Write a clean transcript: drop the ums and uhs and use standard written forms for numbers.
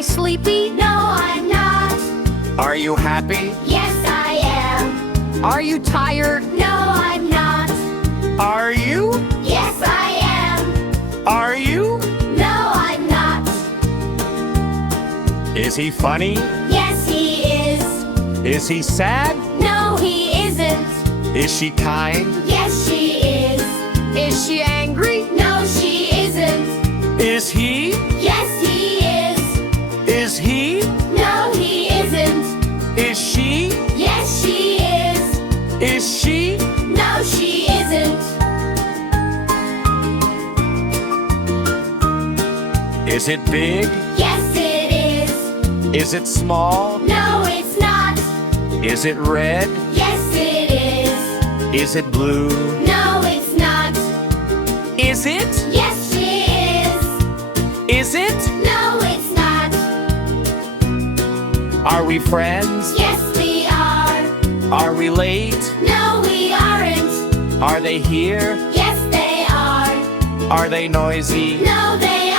I sleepy? No, I'm not. Are you happy? Yes, I am. Are you tired? No, I'm not. Are you? Yes, I am. Are you? No, I'm not. Is he funny? Yes, he is. Is he sad? No, he isn't. Is she kind? Yes, she is. Is she angry? No, she isn't. Is he? Yes, he is. Is he? No, he isn't. Is she? Yes, she is. Is she? No, she isn't. Is it big? Yes, it is. Is it small? No, it's not. Is it red? Yes, it is. Is it blue? No, it's not. Is it? Yes, she is. Is it? No, it's not. Are we friends? Yes, we are. Are we late? No, we aren't. Are they here? Yes, they are. Are they noisy? No, they